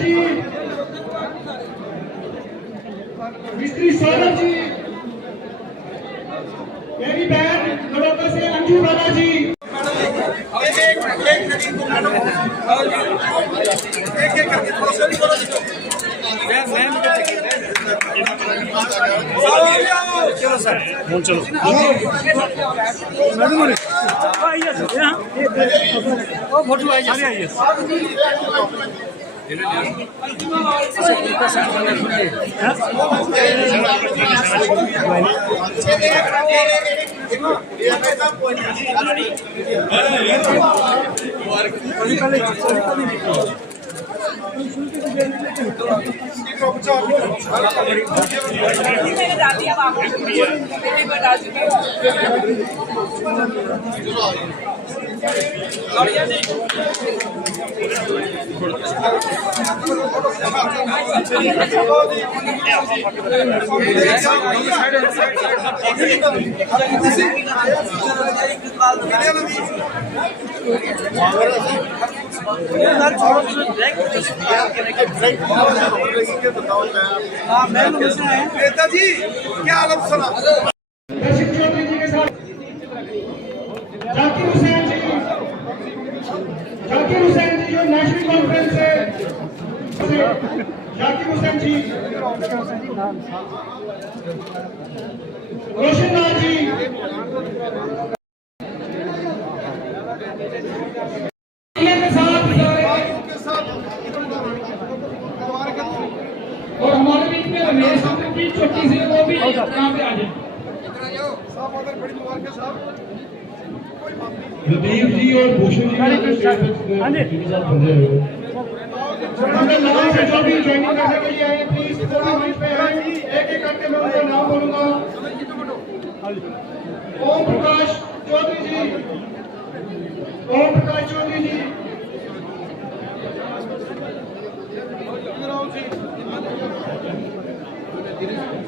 जी, मिस्त्री सौरभ जी, मेरी बहन बड़ौदा से अंजू बाला जी, चलो नेताजी क्या आलम सुना चौधरी जी के साथ जाकिर हुसैन जी, जाकिर हुसैन जी जो नेशनल कॉन्फ्रेंस है, जाकिर हुसैन जी, रोशन लाल जी, और हमारे बीच में रमेश की छोटी सी वो भी यहाँ पे आ जाए। प्रदीप जी और भूषण जी नाम से जो भी ज्वाइनिंग करने के लिए आए प्लीज मंच पे आए, एक एक करके मैं उनका नाम बोलूंगा। ओम प्रकाश चौधरी जी, ओम प्रकाश चौधरी जी,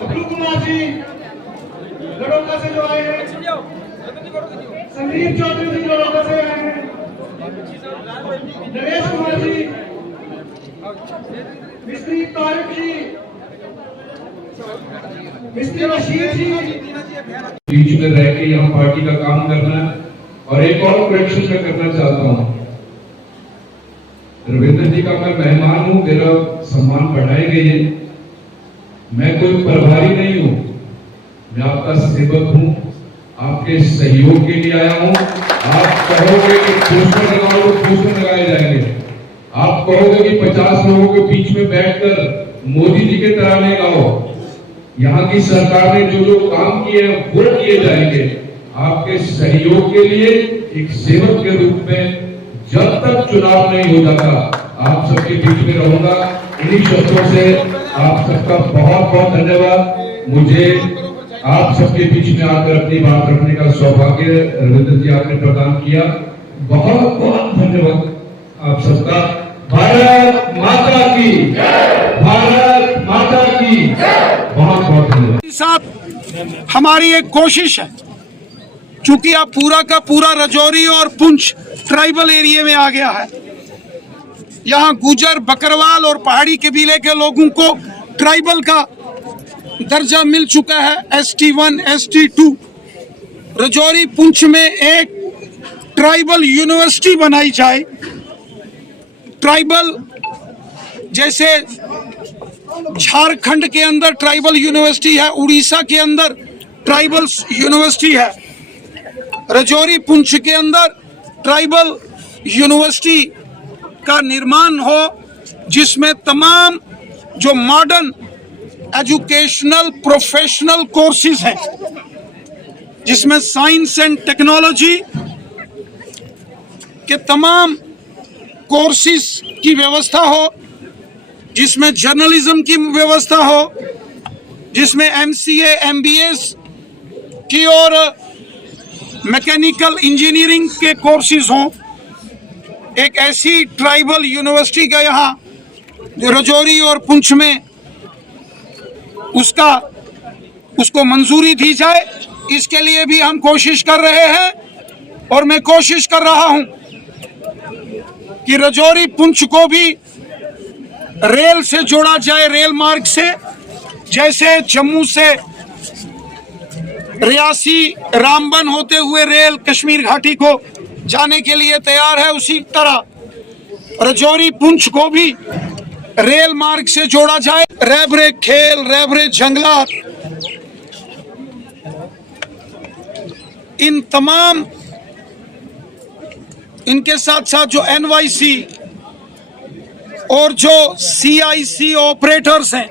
अब्दुल कुमार जी बड़ौदा से जो आए हैं, संदीप चौधरी जी बड़ौदा से आए हैं, नरेश कुमार जी, मिस्त्री तारिक जी, मिस्त्री रशीद जी, बीच में रह के यहाँ पार्टी का काम करना है। और एक और प्रेडिक्शन मैं करना चाहता हूँ, रविंद्र जी का मैं मेहमान हूँ, मेरा सम्मान बढ़ाएंगे ये। मैं कोई प्रभारी नहीं हूँ, मैं आपका सेवक हूँ, आपके सहयोग के लिए आया हूँ। आप कहोगे कि पोस्टर लगाओ तो पोस्टर लगाए जाएंगे, आप कहोगे कि 50 लोगों के बीच में बैठकर मोदी जी के तरह नहीं गाओ। यहाँ की सरकार ने जो जो काम किए हैं वो किए जाएंगे। आपके सहयोग के लिए एक सेवक के रूप में जब तक चुनाव नहीं हो जाता आप सबके बीच में रहूंगा। इन्हीं शब्दों से आप सबका बहुत बहुत धन्यवाद। मुझे आप सबके बीच में आकर अपनी बात रखने का सौभाग्य रविंद्र जी आपने प्रदान किया। बहुत बहुत धन्यवाद आप सबका। भारत माता की जय, भारत माता की जय। बहुत बहुत धन्यवाद। साथ हमारी एक कोशिश है, चूंकि अब पूरा का पूरा राजौरी और पुंछ ट्राइबल एरिया में आ गया है, यहाँ गुजर, बकरवाल और पहाड़ी कबीले के लोगों को ट्राइबल का दर्जा मिल चुका है, ST1, ST2। राजौरी पुंछ में एक ट्राइबल यूनिवर्सिटी बनाई जाए। ट्राइबल जैसे झारखंड के अंदर ट्राइबल यूनिवर्सिटी है, उड़ीसा के अंदर ट्राइबल यूनिवर्सिटी है, राजौरी पुंछ के अंदर ट्राइबल यूनिवर्सिटी का निर्माण हो, जिसमें तमाम जो मॉडर्न एजुकेशनल प्रोफेशनल कोर्सेज हैं, जिसमें साइंस एंड टेक्नोलॉजी के तमाम कोर्सेज की व्यवस्था हो, जिसमें जर्नलिज्म की व्यवस्था हो, जिसमें MCA, MBA की और मैकेनिकल इंजीनियरिंग के कोर्सेज हों। एक ऐसी ट्राइबल यूनिवर्सिटी का यहाँ राजौरी और पुंछ में उसको मंजूरी दी जाए, इसके लिए भी हम कोशिश कर रहे हैं। और मैं कोशिश कर रहा हूं कि राजौरी पुंछ को भी रेल से जोड़ा जाए, रेल मार्ग से, जैसे जम्मू से रियासी रामबन होते हुए रेल कश्मीर घाटी को जाने के लिए तैयार है, उसी तरह राजौरी पुंछ को भी रेल मार्ग से जोड़ा जाए। रैबरे खेल, रैबरे जंगलात, इन तमाम, इनके साथ साथ जो एनवाईसी और जो सीआईसी ऑपरेटर्स हैं,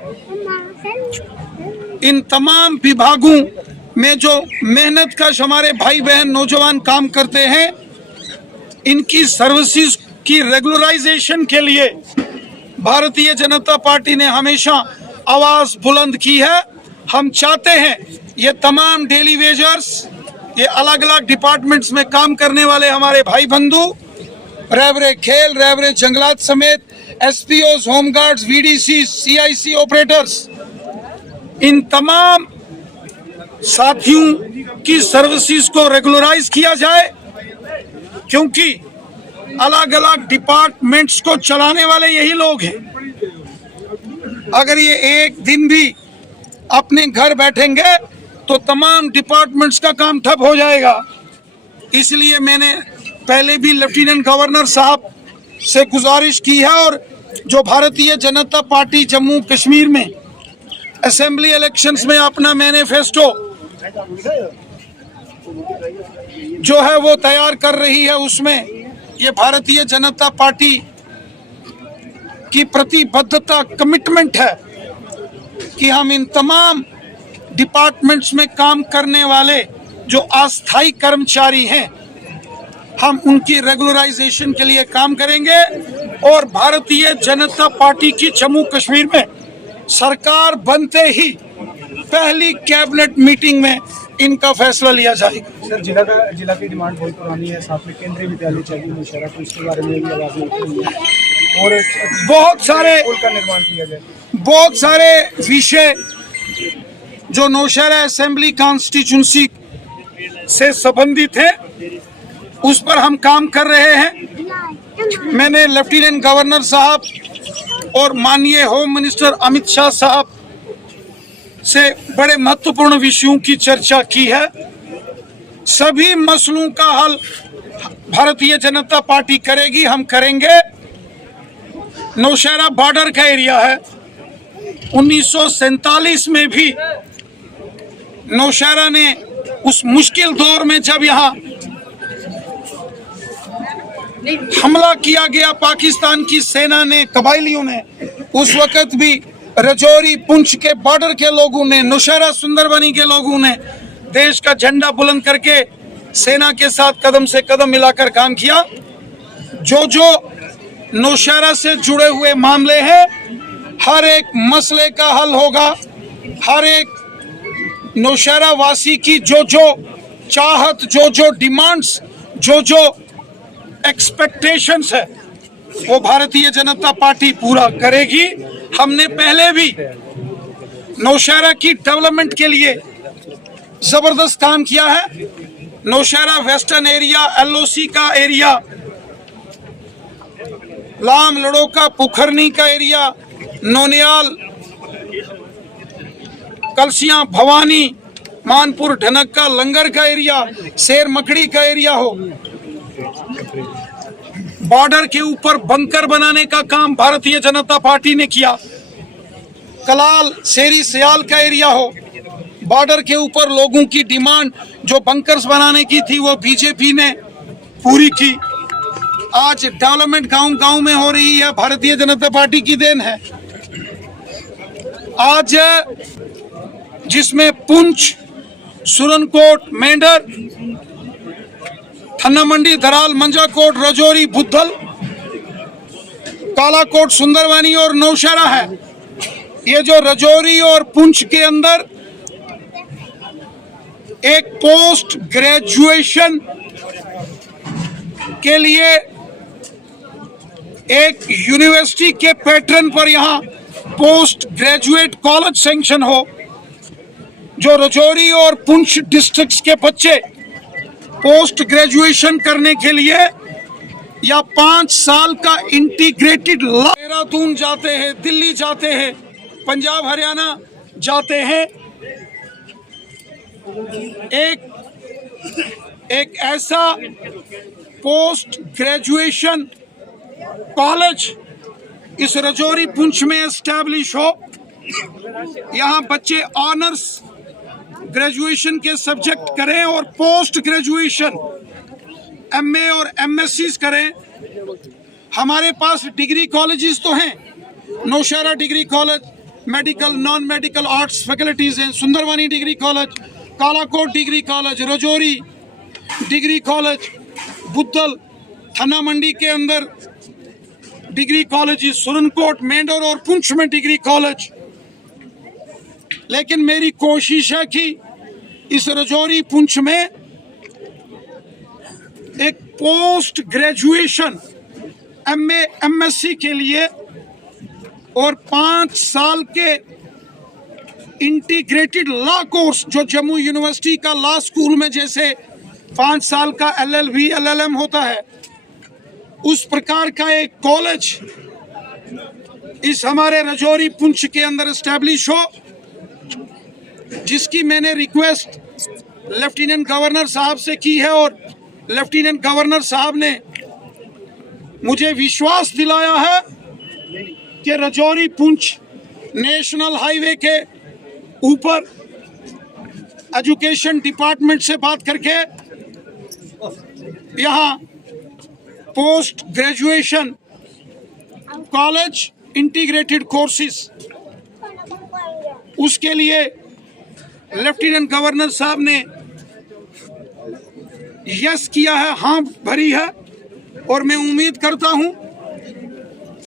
इन तमाम विभागों में जो मेहनत कश हमारे भाई बहन नौजवान काम करते हैं, इनकी सर्विसेज की रेगुलराइजेशन के लिए भारतीय जनता पार्टी ने हमेशा आवाज बुलंद की है। हम चाहते हैं ये तमाम डेली वेजर्स, ये अलग अलग डिपार्टमेंट्स में काम करने वाले हमारे भाई बंधु, रैबरे खेल, रैबरे जंगलात समेत एसपीओज, होमगार्ड्स, वीडीसी, सीआईसी ऑपरेटर्स, इन तमाम साथियों की सर्विसेज को रेगुलराइज किया जाए, क्योंकि अलग अलग डिपार्टमेंट्स को चलाने वाले यही लोग हैं। अगर ये एक दिन भी अपने घर बैठेंगे तो तमाम डिपार्टमेंट्स का काम ठप हो जाएगा। इसलिए मैंने पहले भी लेफ्टिनेंट गवर्नर साहब से गुजारिश की है, और जो भारतीय जनता पार्टी जम्मू कश्मीर में असेंबली इलेक्शंस में अपना मैनिफेस्टो जो है वो तैयार कर रही है, उसमें ये भारतीय जनता पार्टी की प्रतिबद्धता, कमिटमेंट है कि हम इन तमाम डिपार्टमेंट्स में काम करने वाले जो अस्थायी कर्मचारी हैं, हम उनकी रेगुलराइजेशन के लिए काम करेंगे। और भारतीय जनता पार्टी की जम्मू कश्मीर में सरकार बनते ही पहली कैबिनेट मीटिंग में इनका फैसला लिया जाएगा। सर, जिला की डिमांड बहुत पुरानी है, साथ में केंद्रीय विद्यालय चाहिए नौशहरा, तो इसके बारे में भी आवाज़ उठी हुई है, और बहुत सारे पुल का निर्माण किया जाए। बहुत सारे विषय जो नौशहरा असेंबली कॉन्स्टिट्यूंसी से संबंधित है, उस पर हम काम कर रहे हैं। मैंने लेफ्टिनेंट गवर्नर साहब और माननीय होम मिनिस्टर अमित शाह साहब से बड़े महत्वपूर्ण विषयों की चर्चा की है। सभी मसलों का हल भारतीय जनता पार्टी करेगी, हम करेंगे। नौशहरा बॉर्डर का एरिया है। 1947 में भी नौशहरा ने उस मुश्किल दौर में जब यहाँ हमला किया गया पाकिस्तान की सेना ने, कबायलियों ने, उस वक्त भी राजौरी पुंछ के बॉर्डर के लोगों ने, नौशहरा सुंदरबनी के लोगों ने देश का झंडा बुलंद करके सेना के साथ कदम से कदम मिलाकर काम किया। जो नौशहरा से जुड़े हुए मामले हैं, हर एक मसले का हल होगा। हर एक नौशहरा वासी की जो चाहत, जो डिमांड्स, जो एक्सपेक्टेशंस है, वो भारतीय जनता पार्टी पूरा करेगी। हमने पहले भी नौशहरा की डेवलपमेंट के लिए जबरदस्त काम किया है। नौशहरा वेस्टर्न एरिया, एलओसी का एरिया, लाम लड़ोका पुखरनी का एरिया, नौनियाल, कलसियां, भवानी, मानपुर, ढनक्का, लंगर का एरिया, शेर मकड़ी का एरिया हो, बॉर्डर के ऊपर बंकर बनाने का काम भारतीय जनता पार्टी ने किया। कलाल, शेरी, सियाल का एरिया हो, बॉर्डर के ऊपर लोगों की डिमांड जो बंकर्स बनाने की थी वो बीजेपी ने पूरी की। आज डेवलपमेंट गांव-गांव में हो रही है, भारतीय जनता पार्टी की देन है। आज जिसमें पुंछ, सुरनकोट, मेंढर, थन्ना मंडी, धराल, मंजाकोट, राजौरी, बुद्धल, कालाकोट, सुंदरबनी और नौशहरा है। ये जो राजौरी और पुंछ के अंदर एक पोस्ट ग्रेजुएशन के लिए एक यूनिवर्सिटी के पैटर्न पर यहाँ पोस्ट ग्रेजुएट कॉलेज सैंक्शन हो, जो राजौरी और पुंछ डिस्ट्रिक्ट्स के बच्चे पोस्ट ग्रेजुएशन करने के लिए या 5 साल का इंटीग्रेटेड लॉ, देहरादून जाते हैं, दिल्ली जाते हैं, पंजाब हरियाणा जाते हैं, एक ऐसा पोस्ट ग्रेजुएशन कॉलेज इस रजौरी पुंछ में एस्टैब्लिश हो। यहाँ बच्चे ऑनर्स ग्रेजुएशन के सब्जेक्ट करें और पोस्ट ग्रेजुएशन एमए और एमएससी करें। हमारे पास डिग्री कॉलेजेस तो हैं, Nowshera degree college, medical non medical arts faculties हैं, Sunderbani degree college, Kalakot degree college, Rajouri degree college, Budhal, Thana Mandi के अंदर डिग्री कॉलेज, सुरनकोट, मेंढर और पुंछ में डिग्री कॉलेज। लेकिन मेरी कोशिश है कि इस रजौरी पुंछ में एक पोस्ट ग्रेजुएशन एमए एमएससी के लिए और 5 साल के इंटीग्रेटेड लॉ कोर्स, जो जम्मू यूनिवर्सिटी का लॉ स्कूल में जैसे 5 साल का LLB LLM होता है, उस प्रकार का एक कॉलेज इस हमारे रजौरी पुंछ के अंदर एस्टैब्लिश हो, जिसकी मैंने रिक्वेस्ट लेफ्टिनेंट गवर्नर साहब से की है और लेफ्टिनेंट गवर्नर साहब ने मुझे विश्वास दिलाया है कि रजौरी पुंछ नेशनल हाईवे के ऊपर एजुकेशन डिपार्टमेंट से बात करके यहाँ post graduation college integrated courses, उसके लिए लेफ्टिनेंट गवर्नर साहब ने यस किया है, हाँ भरी है। और मैं उम्मीद करता हूं